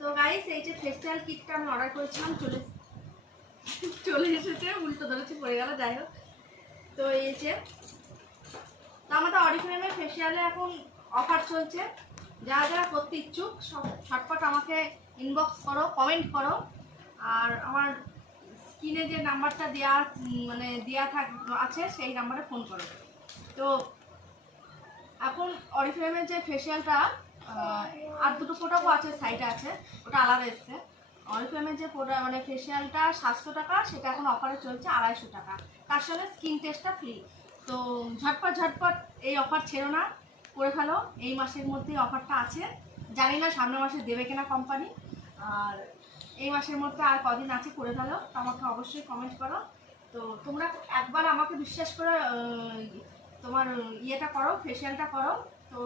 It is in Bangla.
তো গাইস এই যে ফেসিয়াল কিটটা আমি অর্ডার করেছিলাম চলে এসেছে, উল্টো ধরেছি পড়ে গেল, যাই হোক। তো এই যে তো আমাদের অরিফ্লেমের ফেসিয়ালে এখন অফার চলছে, যারা যারা করতে ইচ্ছুক সব ঝটপট আমাকে ইনবক্স করো, কমেন্ট করো, আর আমার স্ক্রিনে যে নাম্বারটা দেওয়া মানে দেওয়া আছে সেই নাম্বারে ফোন করো। তো এখন অরিফ্লেমের যে ফেসিয়ালটা আর দুটো প্রোডাক্টও আছে, সাইডে আছে, ওটা আলাদা এসছে। অরিফ্লেমের যে মানে ফেসিয়ালটা 700 টাকা, সেটা এখন অফারে চলছে 250 টাকা, তার সঙ্গে স্কিন টেস্টটা ফ্রি। তো ঝটপট এই অফার ছেড়ো না, করে ফেলো। এই মাসের মধ্যেই অফারটা আছে, জানি না সামনের মাসে দেবে কিনা কোম্পানি, আর এই মাসের মধ্যে আর কদিন আছে, করে ফেলো। তো আমাকে অবশ্যই কমেন্ট করো। তো তোমরা একবার আমাকে বিশ্বাস করে তোমার ইয়েটা করো, ফেসিয়ালটা করো। তো